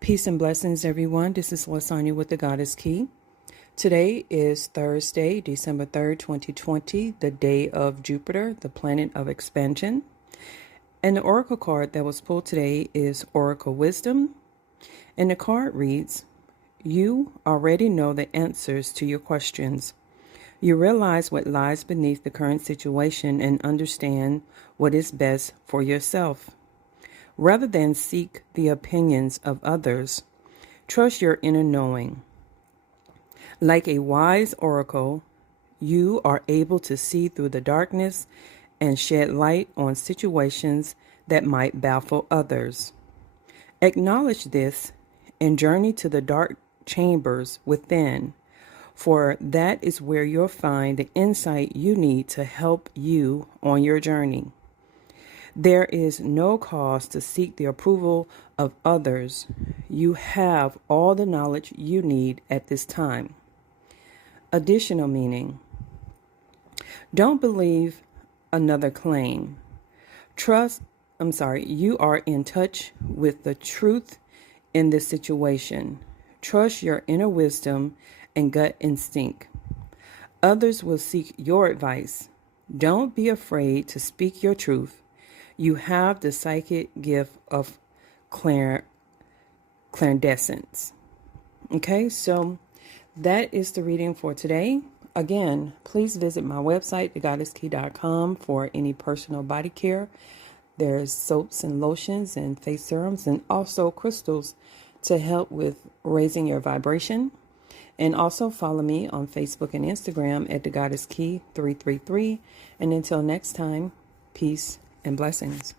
Peace and blessings, everyone. This is Lasagna with the Goddess Key. Today is Thursday, December 3rd, 2020, the day of Jupiter, the planet of expansion. And the oracle card that was pulled today is Oracle Wisdom. And the card reads, "You already know the answers to your questions. You realize what lies beneath the current situation and understand what is best for yourself. Rather than seek the opinions of others, trust your inner knowing. Like a wise oracle, you are able to see through the darkness and shed light on situations that might baffle others. Acknowledge this and journey to the dark chambers within, for that is where you'll find the insight you need to help you on your journey. There is no cause to seek the approval of others. You have all the knowledge you need at this time." Additional meaning: don't believe another claim. You are in touch with the truth in this situation. Trust your inner wisdom and gut instinct. Others will seek your advice. Don't be afraid to speak your truth. You have the psychic gift of clairsentience. Okay, so that is the reading for today. Again, please visit my website, thegoddesskey.com, for any personal body care. There's soaps and lotions and face serums and also crystals to help with raising your vibration. And also follow me on Facebook and Instagram at thegoddesskey333. And until next time, peace and blessings.